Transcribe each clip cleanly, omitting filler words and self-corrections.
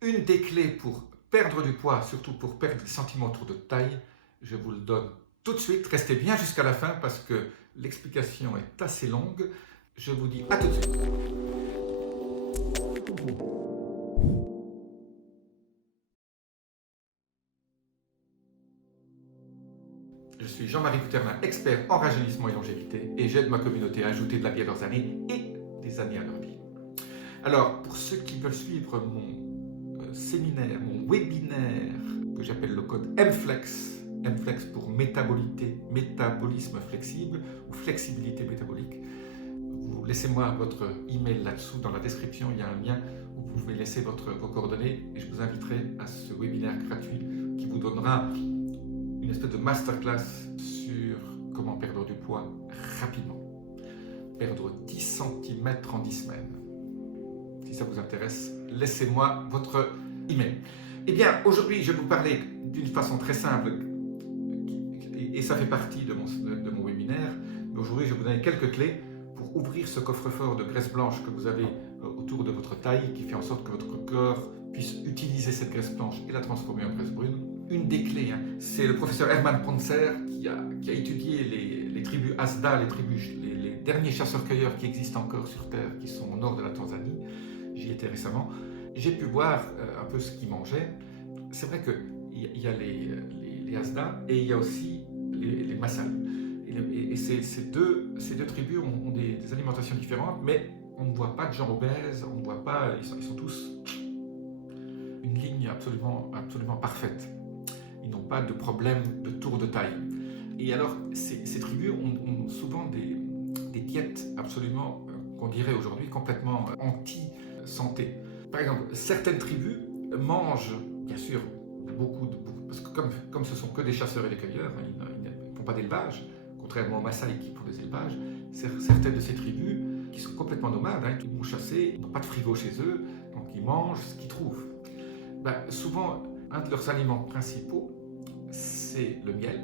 Une des clés pour perdre du poids, surtout pour perdre des sentiments autour de taille, je vous le donne tout de suite. Restez bien jusqu'à la fin parce que l'explication est assez longue. Je vous dis à tout de suite. Je suis Jean-Marie Coutermin, expert en rajeunissement et longévité, et j'aide ma communauté à ajouter de la vie à leurs années et des années à leur vie. Alors, pour ceux qui veulent suivre mon séminaire, mon webinaire, que j'appelle le code MFLEX, MFLEX pour métabolisme flexible ou flexibilité métabolique, vous laissez-moi votre email là-dessous dans la description, il y a un lien où vous pouvez laisser vos coordonnées et je vous inviterai à ce webinaire gratuit qui vous donnera une espèce de masterclass sur comment perdre du poids rapidement. Perdre 10 cm en 10 semaines. Si ça vous intéresse, laissez-moi votre email. Eh bien, aujourd'hui, je vais vous parler d'une façon très simple, et ça fait partie de mon webinaire, mais aujourd'hui, je vais vous donner quelques clés pour ouvrir ce coffre-fort de graisse blanche que vous avez autour de votre taille, qui fait en sorte que votre corps puisse utiliser cette graisse blanche et la transformer en graisse brune. Une des clés, c'est le professeur Hermann Pontzer qui a étudié les tribus Asda, les derniers chasseurs-cueilleurs qui existent encore sur Terre, qui sont au nord de la Tanzanie. J'y étais récemment. J'ai pu voir un peu ce qu'ils mangeaient. C'est vrai qu'il y a les Asda et il y a aussi les Maasai. Et ces deux tribus ont des alimentations différentes, mais on ne voit pas de gens obèses, on ne voit pas, ils sont tous une ligne absolument parfaite. Ils n'ont pas de problème de tour de taille. Et alors, ces tribus ont souvent des diètes absolument, qu'on dirait aujourd'hui, complètement anti-santé. Par exemple, certaines tribus mangent, bien sûr, parce que comme ce sont que des chasseurs et des cueilleurs, ils ne font pas d'élevage, contrairement aux Maasai qui font des élevages, certaines de ces tribus qui sont complètement nomades, qui vont chasser, ils n'ont pas de frigo chez eux, donc ils mangent ce qu'ils trouvent. Souvent, un de leurs aliments principaux, c'est le miel.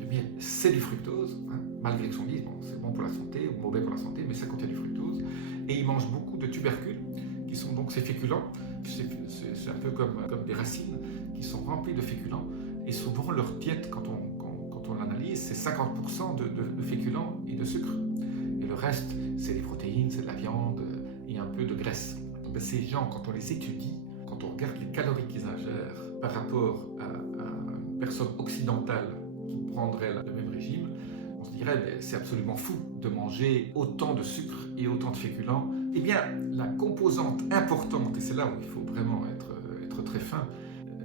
Le miel, c'est du fructose, malgré que son dise, c'est bon pour la santé, ou mauvais pour la santé, mais ça contient du fructose. Et ils mangent beaucoup de tubercules, qui sont donc ces féculents. C'est un peu comme des racines, qui sont remplies de féculents. Et souvent, leur diète, quand on l'analyse, c'est 50% de féculents et de sucre. Et le reste, c'est des protéines, c'est de la viande et un peu de graisse. Ces gens, quand on les étudie, quand on regarde les calories qu'ils ingèrent par rapport à une personne occidentale qui prendrait le même régime, on se dirait c'est absolument fou de manger autant de sucre et autant de féculents. Eh bien, la composante importante, et c'est là où il faut vraiment être très fin,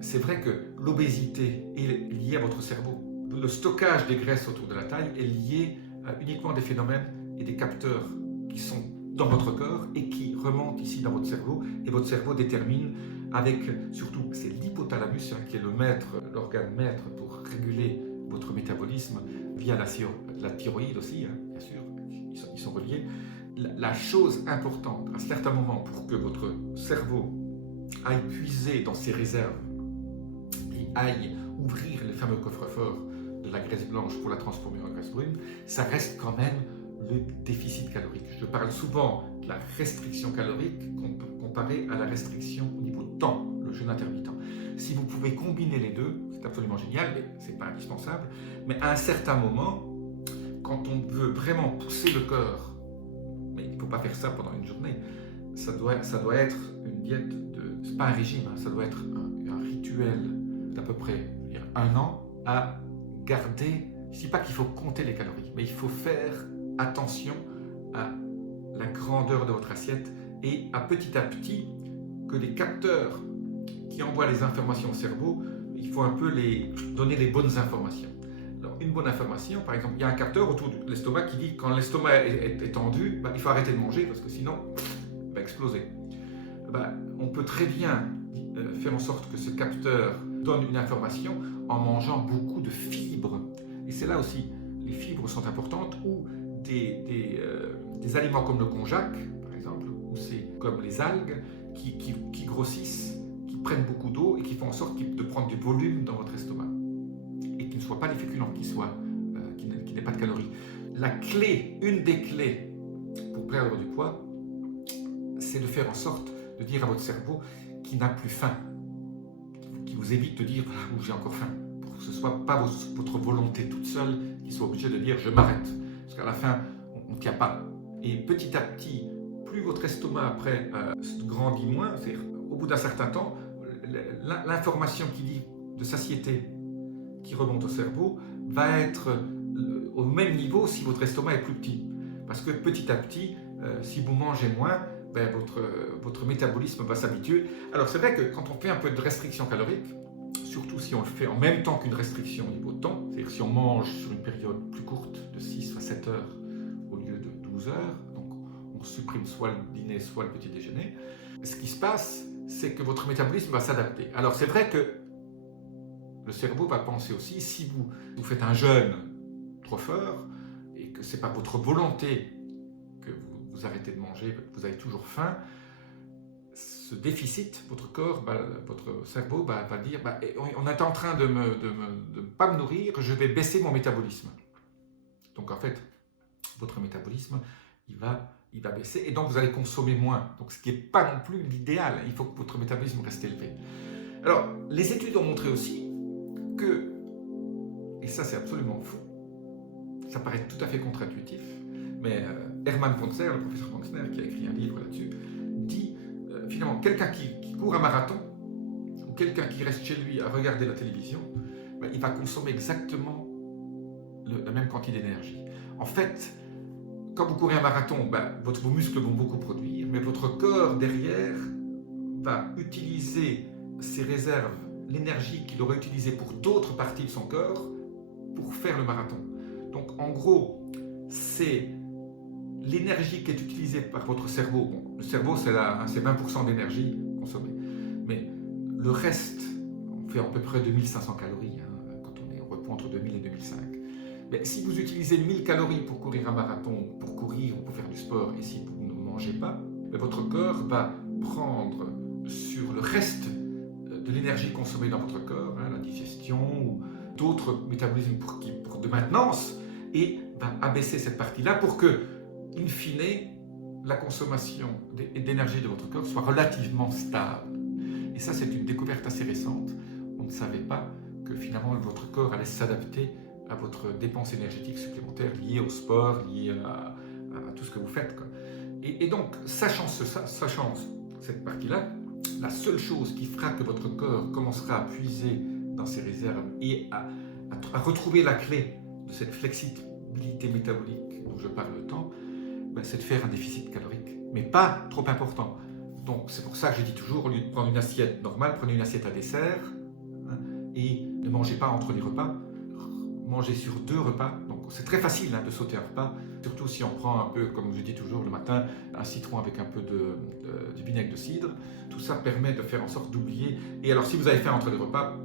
c'est vrai que l'obésité est liée à votre cerveau. Le stockage des graisses autour de la taille est lié uniquement à des phénomènes et des capteurs qui sont dans votre corps et qui remontent ici dans votre cerveau, et votre cerveau détermine avec, surtout, c'est l'hypothalamus qui est l'organe maître pour réguler votre métabolisme via la thyroïde aussi, bien sûr, ils sont reliés. La chose importante à certains moments pour que votre cerveau aille puiser dans ses réserves et aille ouvrir les fameux coffres-forts de la graisse blanche pour la transformer en graisse brune, ça reste quand même le déficit calorique. Je parle souvent de la restriction calorique comparée à la restriction au niveau de temps, le jeûne intermittent. Si vous pouvez combiner les deux, c'est absolument génial, mais ce n'est pas indispensable. Mais à un certain moment, quand on veut vraiment pousser le corps, mais il ne faut pas faire ça pendant une journée, ça doit être une diète c'est pas un régime, ça doit être un rituel d'à peu près un an à garder. Je ne dis pas qu'il faut compter les calories, mais il faut faire attention à la grandeur de votre assiette et à petit que les capteurs qui envoient les informations au cerveau, il faut un peu donner les bonnes informations. Alors, une bonne information, par exemple, il y a un capteur autour de l'estomac qui dit quand l'estomac est tendu, il faut arrêter de manger parce que sinon, il va exploser. On peut très bien faire en sorte que ce capteur donne une information en mangeant beaucoup de fibres. Et c'est là aussi, les fibres sont importantes, ou des aliments comme le konjac, par exemple, ou c'est comme les algues qui grossissent, qui prennent beaucoup d'eau et qui font en sorte de prendre du volume dans votre estomac. Et qui ne soient pas les féculents, qui n'aient pas de calories. Une des clés pour perdre du poids, c'est de faire en sorte de dire à votre cerveau qui n'a plus faim, qui vous évite de dire « j'ai encore faim », pour que ce ne soit pas votre volonté toute seule qui soit obligée de dire « je m'arrête », parce qu'à la fin, on ne tient pas. Et petit à petit, plus votre estomac après grandit moins, c'est-à-dire au bout d'un certain temps, l'information qui dit de satiété qui remonte au cerveau va être au même niveau si votre estomac est plus petit. Parce que petit à petit, si vous mangez moins, ben votre métabolisme va s'habituer. Alors c'est vrai que quand on fait un peu de restriction calorique, surtout si on le fait en même temps qu'une restriction au niveau de temps, c'est-à-dire si on mange sur une période plus courte, de 6 à 7 heures au lieu de 12 heures, donc on supprime soit le dîner, soit le petit déjeuner, ce qui se passe, c'est que votre métabolisme va s'adapter. Alors c'est vrai que le cerveau va penser aussi, si vous faites un jeûne trop fort, et que c'est par votre volonté que vous arrêtez de manger, que vous avez toujours faim, ce déficit, votre corps, votre cerveau va dire on est en train de ne pas me nourrir, je vais baisser mon métabolisme. Donc en fait, votre métabolisme, il va baisser et donc vous allez consommer moins. Donc ce qui n'est pas non plus l'idéal, il faut que votre métabolisme reste élevé. Alors, les études ont montré aussi que, et ça c'est absolument faux, ça paraît tout à fait contre-intuitif, mais Hermann Pontzer, le professeur Pontzer, qui a écrit un livre là-dessus, dit finalement, quelqu'un qui court un marathon, ou quelqu'un qui reste chez lui à regarder la télévision, il va consommer exactement la même quantité d'énergie. En fait, quand vous courez un marathon, vos muscles vont beaucoup produire, mais votre corps derrière va utiliser ses réserves, l'énergie qu'il aurait utilisée pour d'autres parties de son corps, pour faire le marathon. Donc en gros, c'est l'énergie qui est utilisée par votre cerveau. Bon, le cerveau, c'est 20% d'énergie consommée. Mais le reste, on fait à peu près 2500 calories, quand on est au repos entre 2000 et 2005. Mais si vous utilisez 1000 calories pour courir un marathon, pour courir ou pour faire du sport, et si vous ne mangez pas, votre corps va prendre sur le reste de l'énergie consommée dans votre corps, la digestion ou d'autres métabolismes de maintenance, et va abaisser cette partie-là pour que, in fine, la consommation d'énergie de votre corps soit relativement stable. Et ça, c'est une découverte assez récente. On ne savait pas que finalement votre corps allait s'adapter à votre dépense énergétique supplémentaire liée au sport, liée à tout ce que vous faites, quoi. Et donc, sachant cette partie-là, la seule chose qui fera que votre corps commencera à puiser dans ses réserves et à retrouver la clé de cette flexibilité métabolique dont je parle tant, c'est de faire un déficit calorique, mais pas trop important. Donc c'est pour ça que je dis toujours, au lieu de prendre une assiette normale, prenez une assiette à dessert, et ne mangez pas entre les repas, mangez sur 2 repas. Donc c'est très facile de sauter un repas, surtout si on prend un peu, comme je dis toujours le matin, un citron avec un peu de vinaigre de cidre. Tout ça permet de faire en sorte d'oublier. Et alors si vous avez faim entre les repas,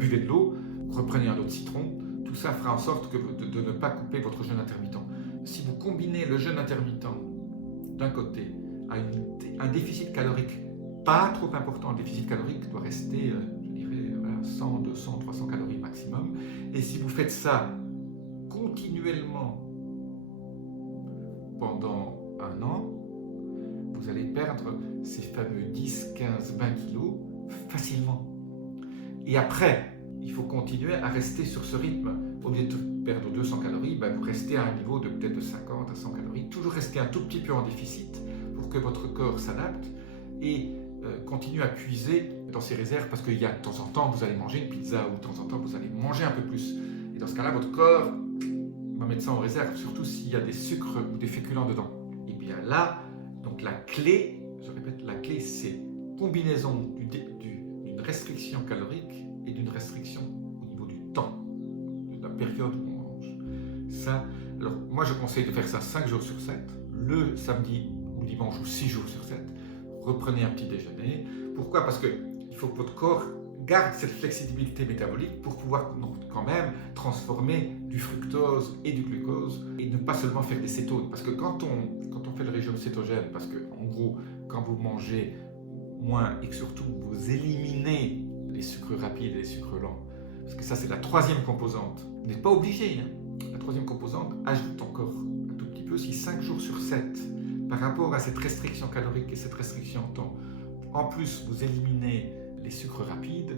buvez de l'eau, reprenez un autre citron. Tout ça fera en sorte de ne pas couper votre jeûne intermittent. Si vous combinez le jeûne intermittent d'un côté à un déficit calorique pas trop important, le déficit calorique doit rester, je dirais, 100, 200, 300 calories maximum. Et si vous faites ça continuellement pendant 1 an, vous allez perdre ces fameux 10, 15, 20 kilos facilement. Et après, il faut continuer à rester sur ce rythme. Au lieu de perdre 200 calories, vous restez à un niveau de peut-être de 50 à 100 calories. Toujours rester un tout petit peu en déficit pour que votre corps s'adapte et continue à puiser dans ses réserves, parce qu'il y a de temps en temps, vous allez manger une pizza ou de temps en temps, vous allez manger un peu plus. Et dans ce cas-là, votre corps va mettre ça en réserve, surtout s'il y a des sucres ou des féculents dedans. Et bien là, donc la clé, je répète, la clé, c'est combinaison d'une restriction calorique et d'une restriction au niveau du temps, de la période où on mange. Ça, alors moi je conseille de faire ça 5 jours sur 7, le samedi ou dimanche ou 6 jours sur 7. Reprenez un petit déjeuner. Pourquoi? Parce qu'il faut que votre corps garde cette flexibilité métabolique pour pouvoir quand même transformer du fructose et du glucose et ne pas seulement faire des cétones. Parce que quand on fait le régime cétogène, parce que en gros, quand vous mangez moins et que surtout vous éliminez les sucres rapides et les sucres lents, parce que ça c'est la 3e composante, vous n'êtes pas obligé, la 3e composante ajoute encore un tout petit peu, si 5 jours sur 7, par rapport à cette restriction calorique et cette restriction en temps, vous En plus, vous éliminez les sucres rapides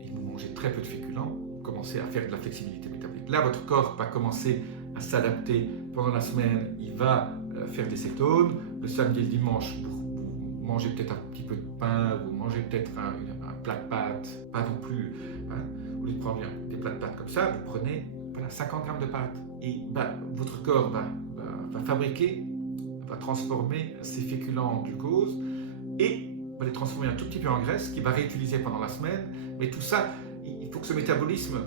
et vous mangez très peu de féculents. Vous commencez à faire de la flexibilité métabolique. Là, votre corps va commencer à s'adapter. Pendant la semaine, il va faire des cétones. Le samedi et le dimanche, vous mangez peut-être un petit peu de pain, vous mangez peut-être un plat de pâtes, pas non plus. Hein, au lieu de prendre des plats de pâtes comme ça, vous prenez 50 grammes de pâtes. Et votre corps va fabriquer, va transformer ces féculents en glucose et va les transformer un tout petit peu en graisse qu'il va réutiliser pendant la semaine. Mais tout ça, il faut que ce métabolisme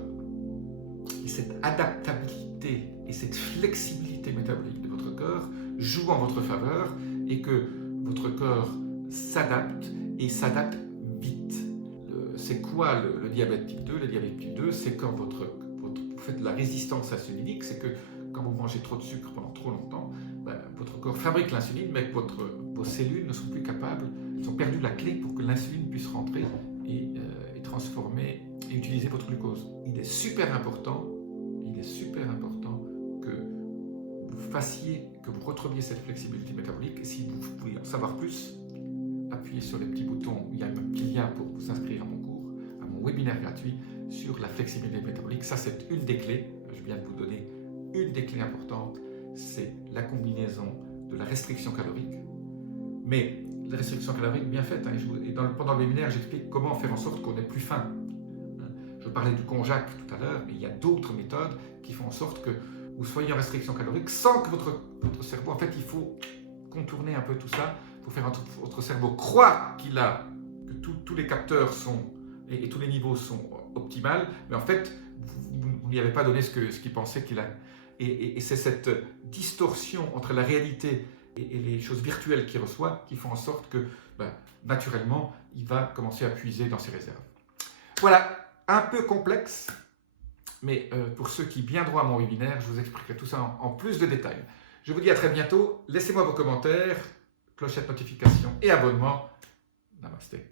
et cette adaptabilité et cette flexibilité métabolique de votre corps jouent en votre faveur et que votre corps s'adapte et s'adapte vite. C'est quoi le diabète type 2 ? Le diabète type 2, c'est quand vous faites de la résistance insulinique, c'est que quand vous mangez trop de sucre pendant trop longtemps, votre corps fabrique l'insuline, mais vos cellules ne sont plus capables, elles ont perdu la clé pour que l'insuline puisse rentrer et transformer et utiliser votre glucose. Il est super important que vous retrouviez cette flexibilité métabolique. Et si vous voulez en savoir plus, appuyez sur les petits boutons, il y a un petit lien pour vous inscrire à mon cours, à mon webinaire gratuit sur la flexibilité métabolique. Ça, c'est une des clés. Je viens de vous donner une des clés importantes, c'est la combinaison de la restriction calorique. Mais la restriction calorique bien faite, pendant le webinaire, j'explique comment faire en sorte qu'on ait plus faim. Je parlais du konjac tout à l'heure, mais il y a d'autres méthodes qui font en sorte que vous soyez en restriction calorique sans que votre cerveau, en fait, il faut contourner un peu tout ça, il faut faire votre cerveau croire que tous les capteurs sont, et tous les niveaux sont optimales, mais en fait, vous n'y avez pas donné ce qu'il pensait qu'il a. Et c'est cette distorsion entre la réalité et les choses virtuelles qu'il reçoit qui font en sorte que, naturellement, il va commencer à puiser dans ses réserves. Voilà, un peu complexe, mais pour ceux qui viendront à mon webinaire, je vous expliquerai tout ça en plus de détails. Je vous dis à très bientôt. Laissez-moi vos commentaires, clochette notification et abonnement. Namasté.